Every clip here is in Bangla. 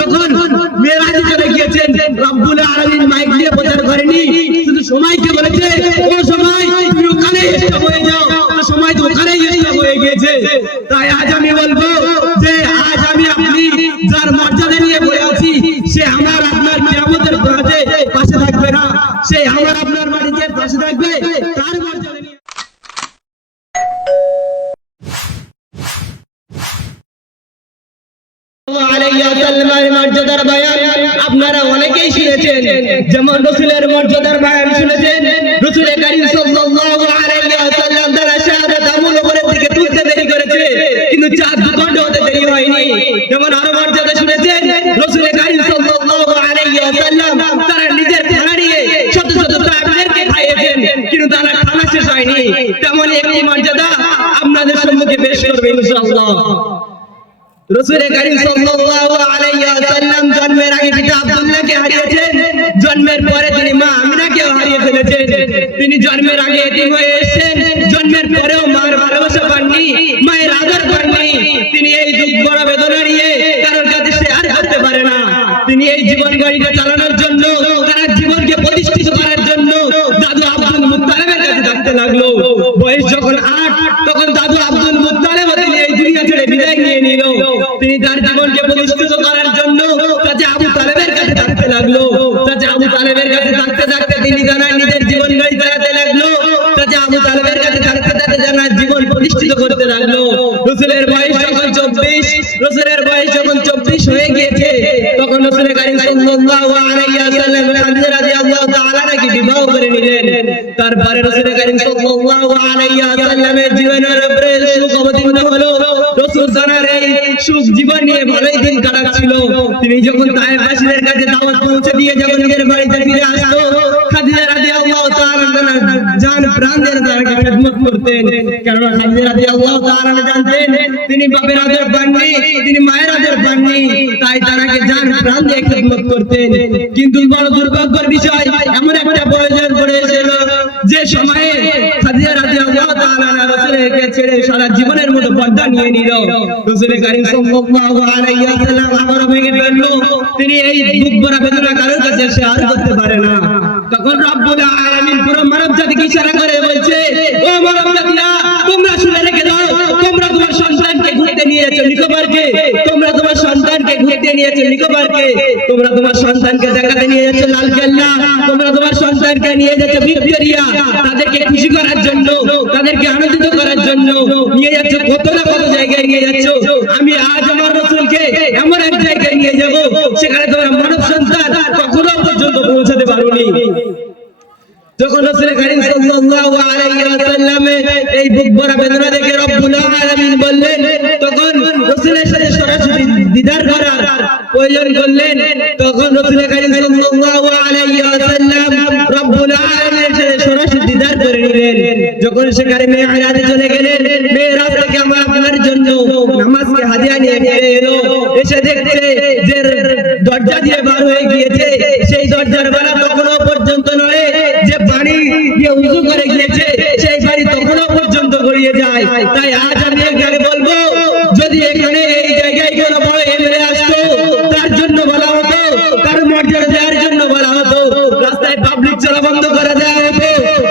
যখন মেরাজে চলে গিয়েছেন, রব্বুল আলামিন মাইক দিয়ে প্রচার করেনি, শুধু সময়কে বলেছে ও সময় তুমি ওখানেই স্টপ হয়ে যাও, তো সময় তো ওখানেই স্টপ হয়ে গিয়েছে। তাই আজ আমি বলবো যে আজ আমি আপনি যার মর্যাদা নিয়ে বলে আছি, সে আমার আপনার কিয়ামতের পাশে থাকবে না, সে আমার আপনার বাড়িতে পাশে থাকবে, তার মর্যাদা নিয়ে। মর্যাদার বয়ান আপনারা অনেকেই শুনেছেন, যেমন রাসূলের মর্যাদার বয়ান শুনেছেন। রাসূল কারীম সাল্লাল্লাহু আলাইহি ওয়াসাল্লাম তারা শাহাদাত আমল উপরের দিকে তুলতে দেরি করেছে, কিন্তু 4 ঘন্টা হতে দেরি হয়নি। যেমন আরো মর্যাদা শুনেছেন, রাসূল কারীম সাল্লাল্লাহু আলাইহি ওয়াসাল্লাম তারা নিজের খানা নিয়ে শত শত সাহাবীদেরকে খাইয়েছেন, কিন্তু তারা খানা শেষ হয়নি। তেমনই একটি মর্যাদা আপনাদের সম্মুখে পেশ করবে ইনশাআল্লাহ। রাসূল কারীম সাল্লাল্লাহু আলাইহি ওয়াসাল্লাম জন্মের আগে পিতা আব্দুল্লাহকে হারিয়েছেন, জন্মের পরে তিনি মা আমিনাকেও হারিয়ে ফেলেছেন। তিনি জন্মের আগে এতিম হয়ে এসেছেন, জন্মের পরেও মার ভালোবাসা পাননি, মায়ের আদর পাননি। তিনি এই দুঃখ বড় বেদনা নিয়ে কারোর কাছে শেয়ার করতে পারে না। তিনি এই জীবন গাড়িটা চালানোর জন্য, তার জীবনকে প্রতিষ্ঠিত করার জন্য দাদু আব্দুল মুত্তালিবের কাছে থাকতে লাগলো। বয়স যখন 8, তখন দাদু আব্দুল মুত্তালিব তিনি এই দুনিয়া ছেড়ে বিদায় নিয়ে নিল। তিনি তার জীবনকে প্রতিষ্ঠিত করার জন্য চাচা আবু তালেবের কাছে থাকতে লাগলো। চাচা আবু তালেবের কাছে থাকতে থাকতে তিনি জানার নিজের জীবন গাড়ি চালাতে লাগলো। চাচা আবু তালেবের কাছে থাকতে থাকতে জানার জীবন প্রতিষ্ঠিত করতে লাগলো। রাসূলের বয়স যখন 24 হয়ে গিয়েছে, তখন রাসূল কারীম সাল্লাল্লাহু আলাইহি ওয়াসাল্লাম খাদিজা রাদিয়াল্লাহু তাআলা নাকি বিবাহ করে নিলেন। তারপরে রাসূল কারীম সাল্লাল্লাহু আলাইহি ওয়াসাল্লামের জীবনের উপরে সুখ অবতীর্ণ হলো। রাসূল জানার এই সুখ জীবন নিয়ে ভালোই দিন কাটাচ্ছিল। তিনি যখন তায়েফবাসীদের কাছে দাওয়াত পৌঁছে দিয়ে যখন নিজের বাড়িতে ফিরে আসতো, খাদিজা রাদিয়াল্লাহু তাআলা জান প্রাণ দিয়ে তাকে খিদমত করতেন। কারণ খাদিজা রাদিয়াল্লাহু তাআলা জানতেন তিনি বাপের আদর পাননি, তিনি মায়ের আদর পাননি, তাই তাকে জান প্রাণ দিয়ে খিদমত করতেন। কিন্তু বড় দুর্ভাগ্যের বিষয়, এমন একটা প্রয়োজন পড়েছিল যে সময়ে খাদিজা রাদিয়াল্লাহু তাআলা রাসূলকে ছেড়ে সারা জীবনের মতো পর্দা নিয়ে নিল। রাসূল কারীম সাল্লাল্লাহু আলাইহি ওয়াসাল্লাম আবার ভেঙে পড়ল। তিনি এই দুঃখ ভরা বেদনা কারোর কাছে শেয়ার করতে পারে না। তখন রব্বুল আলামিন পুরো মানব জাতিকে ইশারা করে বলছে, ও মানব জাতিরা, তোমরা শুনে রেখে দাও, তোমরা তোমার সন্তানকে ঘুরতে নিয়ে যাচ্ছ নিকোবরকে, তোমরা তোমার সন্তানকে ঘুরতে নিয়েছো নিকোবরকে, তোমরা তোমার সন্তানকে দেখাতে নিয়ে যাচ্ছ লালকেল্লা, তোমরা তোমার সন্তানকে নিয়ে যাচ্ছ ভিক্টোরিয়া, তাদেরকে খুশি করার জন্য, তাদেরকে আনন্দিত করার জন্য নিয়ে যাচ্ছ, কত না কত জায়গায় নিয়ে যাচ্ছ। আমি আজ আমার রাসূলকে এমন এক জায়গায় নিয়ে যাব, সেখানে তোমরা মানব সন্তান কখনো পর্যন্ত পৌঁছাতে পারোনি। যখন রাসূল কারীম সাল্লাল্লাহু আলাইহি ওয়াসাল্লাম এই বুক ভরা বেদনা দেখে রব্বুল আলামিন বললেন, তখন রাসূলের সাথে সরাসরি দিদার করার প্রয়োজন করলেন। তখন রাসূল কারীম সাল্লাল্লাহু আলাইহি ওয়াসাল্লাম রব্বুল আলামিনের সাথে সরাসরি দিদার করে নিলেন। যখন সেখানে মেরাজে চলে গেলেন, মেরাজ থেকে আমরা আপনার জন্য নামাজকে হাদিয়া নিয়ে ফিরে এলো। এসে দেখছে যে দরজা দিয়ে বার হয়ে গিয়েছে, সেই দরজার বেলা তখনও পর্যন্ত নড়ে, যে পানি দিয়ে উযু করে গিয়েছে সেই পানি তখনও পর্যন্ত গড়িয়ে যায়। তাই আজ আমি এখানে বলবো, যদি এখানে এই জায়গায় কোনো বড় এমএলএ আসতো, তার জন্য বলা হতো, তার মর্যাদা দেওয়ার জন্য বলা হতো, রাস্তায় পাবলিক চলা বন্ধ করে দেওয়া হতো,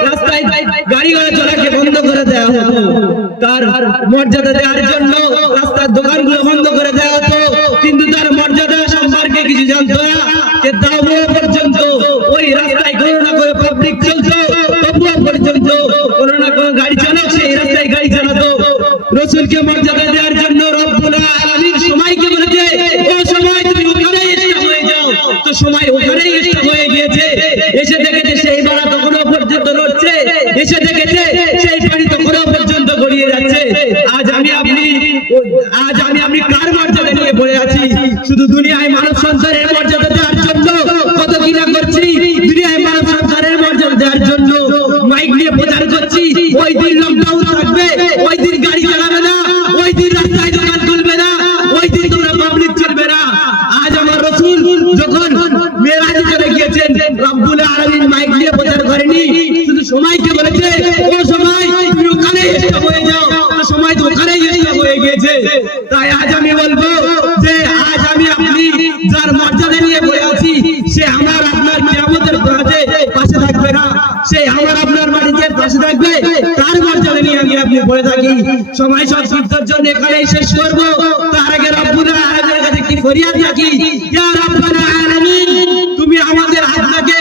রাস্তায় গাড়ি ঘোড়া চলাকে বন্ধ করে দেওয়া হতো, তার মর্যাদা দেওয়ার জন্য রাস্তার দোকানগুলো বন্ধ করে দেওয়া হতো। কিন্তু তার মর্যাদা সম্পর্কে কিছু জানতো না, যে তাও পর্যন্ত ওই রাস্তায় কোনো না কোনো পাবলিক চলতো, তবুও পর্যন্ত কোনো না কোনো গাড়ি চালাক সেই রাস্তায় গাড়ি চালাতো। রাসূলকে মর্যাদা দেওয়ার জন্য রব্বুল আলামিন সময়কে বলেছে, ও সময় তুমি ওখানেই স্টপ হয়ে যাও, তো সময় ওখানেই স্টপ হয়ে গিয়েছে। এসে দেখেছে সেই বাড়া তখনো পর্যন্ত নড়ছে, এসে দেখেছে সেই পানি তখনো পর্যন্ত গড়িয়ে যাচ্ছে। আজ আমি আপনি কার মর্যাদা নিয়ে পড়ে আছি? শুধু দুনিয়ায় মানব সন্তানের মর্যাদা দেওয়ার জন্য কত কিনা করছি, দুনিয়ায় মানব সন্তানের মর্যাদা দেওয়ার জন্য মাইক নিয়ে প্রচার করছি। ওই দিন লকডাউন থাকবে, ওই দিন গাড়ি চালাবে না, ওই দিন রাস্তায় দোকান খুলবে না, ওই দিন তোমরা পাবলিক চলবে না। আজ আমার রাসূল যখন মেরাজে চলে গিয়েছেন, রব্বুল আলামিন মাইক দিয়ে প্রচার করেনি, শুধু সময়কে বলেছে, ও সময় তুমি ওখানেই স্টপ হয়ে যাও, তো সময় তো ওখানেই স্টপ হয়ে গিয়েছে। তাই আজ আমি বলবো যে আজ আমি আপনি সেই আমার আপনার বাড়িতে পাশে থাকবে তার মর্যাদা নিয়ে আমি আপনি পড়ে থাকি। সময় সংক্ষিপ্তের জন্য এখানেই শেষ করব। তার আগে রব্বুল আলামিনের কাছে কি ফরিয়াদ রাখি, ইয়া রব্বাল আলামিন, তুমি আমাদের আত্মাকে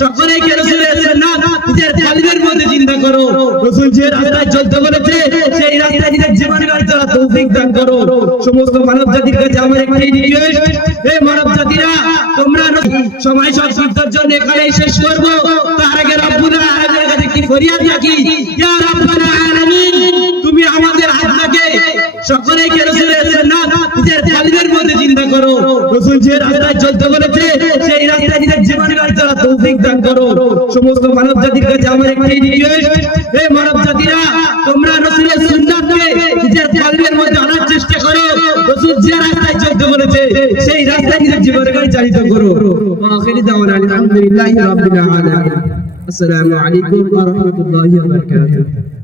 সকলেকে রাসূলের সুন্নাত নিজের কলবের মধ্যে জিন্দা করো। রাসূল যে রাস্তায় চলতে বলেছে সেই রাস্তায় নিজের জীবন গড়ে চলার তৌফিক দান করো। সমস্ত মানব জাতির কাছে আমার একটাই রিকোয়েস্ট, এই মানব জাতিরা তোমরা সময় সংক্ষিপ্তের জন্য এখানেই শেষ করব। তার আগে রব্বুল আলামিনের কাছে কি ফরিয়াদ রাখি, ইয়া রব্বাল আলামিন, তুমি আমাদের আত্মাকে সকলেকে রাসূলের সুন্নাত নিজের কলবের মধ্যে জিন্দা করো। রাসূল যে রাস্তায় চলতে বলেছে সেই রাস্তায় নিজের জীবন গড়ে চলার তৌফিক দান করো। সমস্ত মানব জাতির কাছে আমার একটাই রিকোয়েস্ট, এই মানব জাতিরা তোমরা রাসূলের সুন্নাতকে নিজের কলবের মধ্যে আনার চেষ্টা করো। রাসূল যে রাস্তায় চলতে বলেছে সেই রাস্তায় নিজের জীবন গড়ে চালিত করো। আখিরি দাওয়ানা আলহামদুলিল্লাহি রাব্বিল আলামিন। আসসালামু আলাইকুম ওয়া রাহমাতুল্লাহি ওয়া বারাকাতুহু।